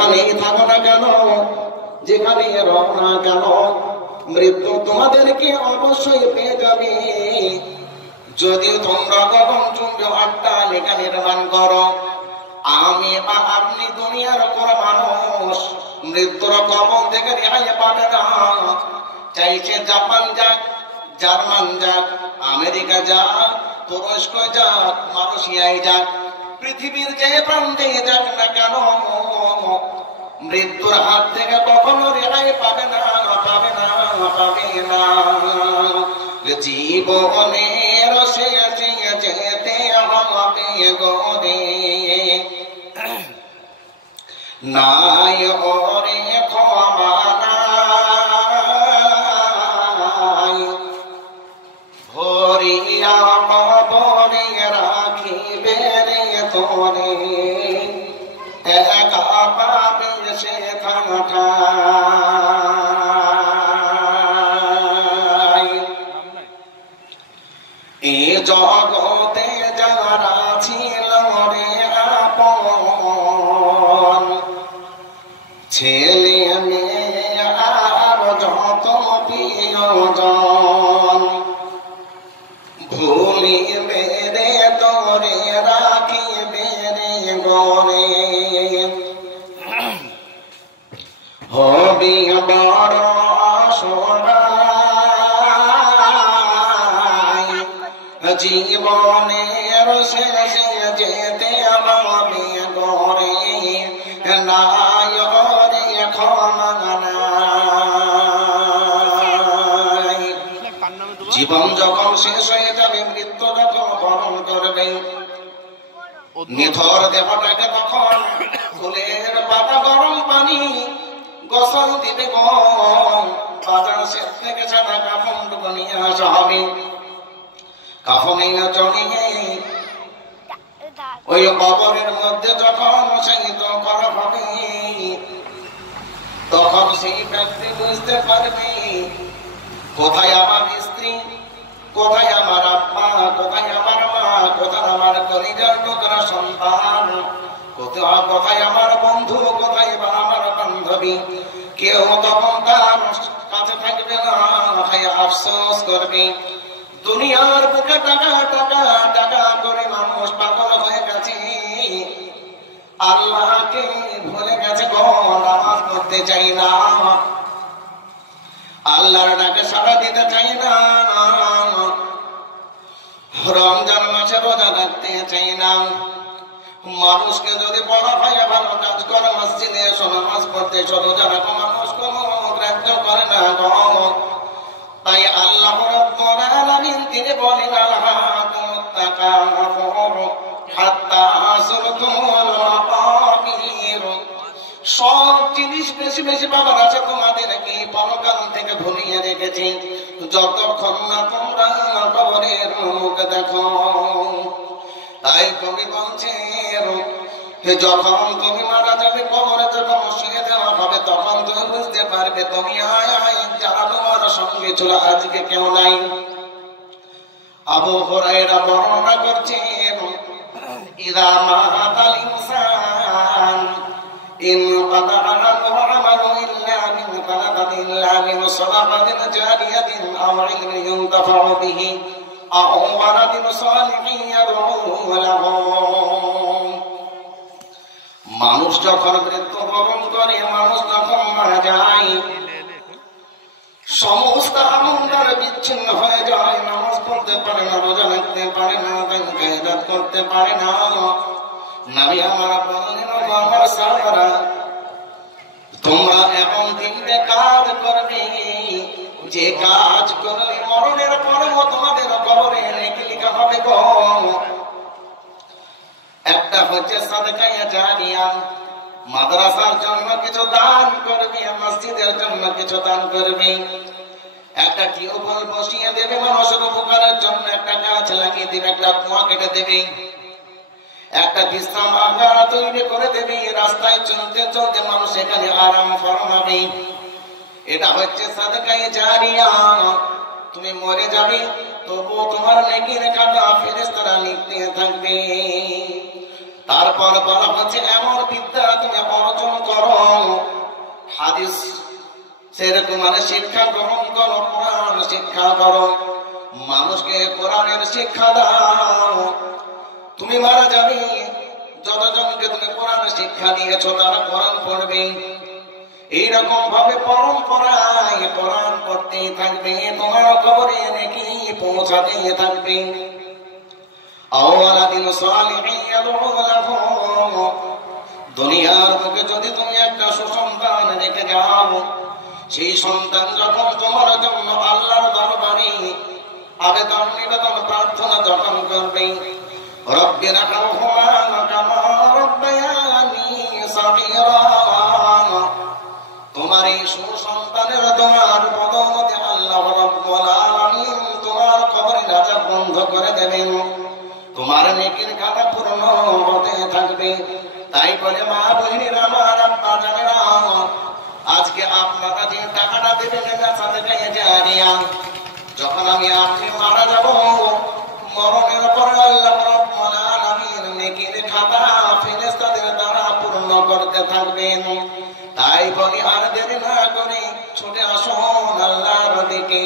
যেখানেই থাকো না কেন, যেখানে রও না কেন, মৃত্যু তোমাদেরকে অবশ্যই পেয়ে যাবে। যদি তোমরা গগনচুম্বী অট্টালিকা নির্মাণ করো, আমি বা আপনি দুনিয়ার কোন মানুষ মৃত্যুর কবল থেকে রেহাই পাবে না। চাইছে জাপান যাক, জার্মান যাক, আমেরিকা যাক, তুরস্ক যাক, মালয়েশিয়ায় যাক, পৃথিবীর যে প্রান্তে যাক না কেন, মৃত্যুর হাত থেকে কখনো রেহাই পাবে না, পাবে না, পাবে না। জীবনের শেষে যেতে হবে গোরে, নাই ওরে ক্ষমা নাই, ভরিয়া কবরে রাখিবে রে তোরে, একা পাবে সে ঠাঠায়। এ জগতে যারা ছিল রে আপন, ছেলে মেয়ে আর যত প্রিয়জন, ভুলিবে রে তোরে রাখিবে রে গোরে, হবি বড় অসহায়, জীবনের শেষে যেতে হবে গোরে, নাই রে ক্ষমা নাই। জীবন যখন শেষ হয়ে যাবে, মৃত্যু যখন বরণ করবে, নিথর দেহটাকে তখন ফুলের পাতা গরম পানি গোসল দিবে গম, বাজার শেষ থেকে সাদা কাফনটুকু নিয়ে আসা হবে। কাফনে চড়িয়ে ওই কবরের মধ্যে যখন শয়িত করা হবে, তখন সেই ব্যক্তি বুঝতে পারবে কোথায় আমার স্ত্রী, কোথায় আমার আব্বা, কোথায় আমার মা, কোথায় আমার কলিজার টুকরা সন্তান, কোথায় আমার বন্ধু, কোথায় বা আমার বান্ধবী। কেউ তখন তার কাছে থাকবে না, আফসোস করবে। দুনিয়ার বুকে টাকা টাকা টাকা করে মানুষ পাগল হয়ে গেছে, আল্লাহকে ভুলে গেছে গো, নামাজ পড়তে চাই না, আল্লাহর ডাকে সাড়া দিতে চাই না, রমজান মাসে রোজা রাখতে চাই না। মানুষকে যদি বড় ভাই ভালো কাজ করে মসজিদে এসো নামাজ পড়তে চলো, যারা মানুষ কোনো গ্রাহ্য করে না গো। তাই আল্লাহ রাব্বুল আলামিন তিনি বলেন, আলহাকুমুত তাকাসুর হাত্তা যুরতুমুল মাকাবির, সব জিনিস বেশি বেশি পাবার আছে তোমাদেরকে পরকাল থেকে ভুলিয়ে রেখেছি, যতক্ষণ না তোমরা কবরের মুখ দেখো। তাই কবি বলছে, যখন তুমি মারা যাবে, কবরে যখন শুয়ে দেওয়া হবে, তখন তুমি বুঝতে পারবে তুমি জানোয়ার সঙ্গে চলে আজকে কেউ নাই। আবু হুরায়রা বর্ণনা করছেন, ইযা মাতাল ইনসান ইনকাতা আনহু আমালু ইল্লা মিন সালাতাতিন, ইল্লা মিন সালাতাতিন জারিয়াতিন আও ইলমিন ইউনতাফাউ বিহি আও ওয়ালাদিন সালিহিন ইয়াদউ লাহু। মানুষ যখন মৃত্যুবরণ করে, মানুষ যখন মারা যায়, সমস্ত আনন্দের বিচ্ছিন্ন হয়ে যায়। নামাজ পড়তে পারে না, রোজা রাখতে পারে না, ইবাদত করতে পারে না। নবী আমার বললেন, আমার সাহাবারা, তোমরা এমন দিনকে কাজ করবে যে কাজ করলে মরণের পরেও তোমাদের কবরে নেকি লেখা হবে গো। একটা হচ্ছে সাদকায়ে জারিয়া, মাদ্রাসার জন্য কিছু দান করবে, মসজিদের জন্য কিছু দান করবে। একটা টিউবওয়েল বসিয়ে দেবে মানুষের উপকারের জন্য, একটা গাছ লাগিয়ে দেবে, একটা কুয়া কেটে দেবে, একটা বিশ্রামাগার তৈরি করে দেবে, রাস্তায় চলতে চলতে মানুষ এখানে আরাম ফরমাবে। এটা হচ্ছে সাদকায়ে জারিয়া। তুমি মরে যাবে, তবুও তোমার নেকির খাতা ফেরেশতারা লিখতে থাকবে। তারপর বলা হচ্ছে এমন বিদ্যা তুমি অর্জন করো, হাদিস সেরকম মানে শিক্ষা গ্রহণ করো, কোরআন শিক্ষা করো, মানুষকে কোরআনের শিক্ষা দাও। তুমি মারা যাবে, যতজনকে তুমি কোরআন শিক্ষা দিয়েছো তারা কোরআন পড়বে। এইরকম ভাবে পরম্পরায় কোরআন পড়তে থাকবে, তোমার কবরে নাকি পৌঁছাতে থাকবে। আওয়ালাদিন সালিহিন ইয়াদউ লাহু, দুনিয়ার বুকে যদি তুমি একটা সুসন্তান রেখে যাও, সেই সন্তান যখন তোমার জন্য আল্লাহর দরবারে আবেদন নিবেদন প্রার্থনা যখন করবে, রব্বিনা কারহুমা কামা রাব্বায়ানি সাগীরা, তোমার এই সুসন্তানের তোমার বদৌলতে আল্লাহ রাব্বুল আলামিন তোমার কবরের আযাব বন্ধ করে দেবেন, তোমার নেকির খাতা পূর্ণ হতে থাকবে। তাই বলে মা বহিনীর আমার আব্বা জানেরা, আজকে আপনারা যে টাকাটা দেবেন না সাদাকায়ে জারিয়া, যখন আমি আপনি মারা যাব, মরণের পর আল্লাহ রাব্বুল আলামিন নেকির খাতা ফেরেশতাদের দ্বারা পূর্ণ করতে থাকবেন। তাই বলি আর দেরি না করে ছুটে আসুন আল্লাহর দিকে।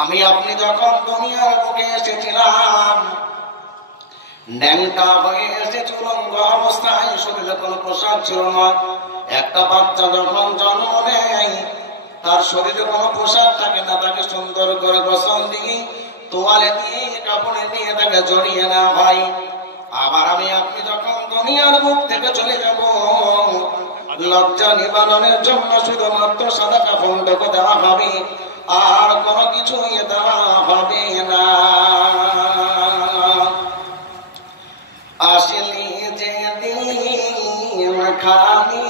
আমি আপনি যখন দুনিয়ার বুকে এসেছিলাম, ন্যাংটা হয়ে এসে চুলঙ্গ অবস্থায়, শরীরে কোনো পোশাক ছিল না। একটা বাচ্চা যখন জন্ম নেয় তার শরীরে কোনো পোশাক থাকে না, তাকে সুন্দর করে গোসল দিয়ে তোয়ালে দিয়ে কাপড়ে দিয়ে তাকে জড়িয়ে নেওয়া হয়। আবার আমি আপনি যখন দুনিয়ার মুখ থেকে চলে যাব, লজ্জা নিবারণের জন্য শুধুমাত্র সাদা কাফনটুকু দেওয়া হবে, আর কোনো কিছুই দেওয়া হবে না। আসলি যে দিন খালি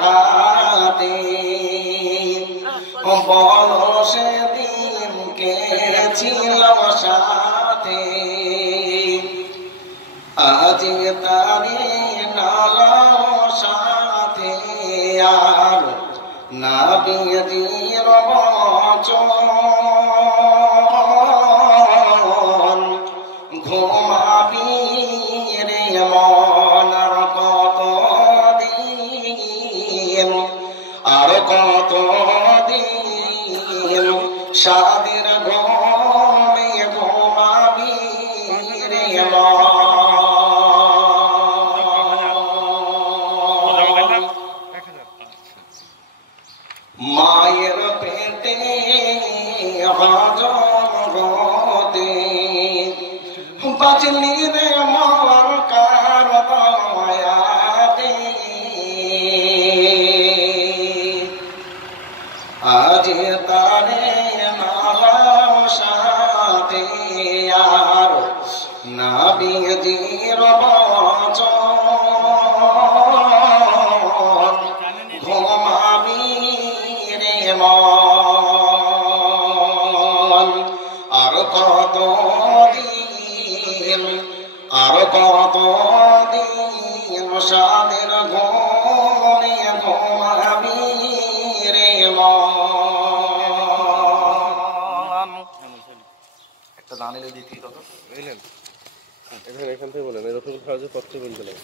হাতে, বলো সেদিন কে ছিল সাথে, আজ তারে নালাম সাথে, আর নাবিয়ির বচন ঘুমাবি রে মন, আর কত দিন, আর কত দিন সাদের ঘুমে ঘুমাবি রে মন। মায়ের পেটে হজম হতে বাঁচলি রে মর কার দয়াতে, আজ তারে নালাম সাথে, আর নাবিয়ির বচন ঘুমাবি রে মন, আর কত দিন, আর কত দিন সাদের ঘুমে ঘুমাবি রে মন। একটা দানিলে দিতি তত এখান থেকে বলেন, এরকম পত্র বলতে লাগে।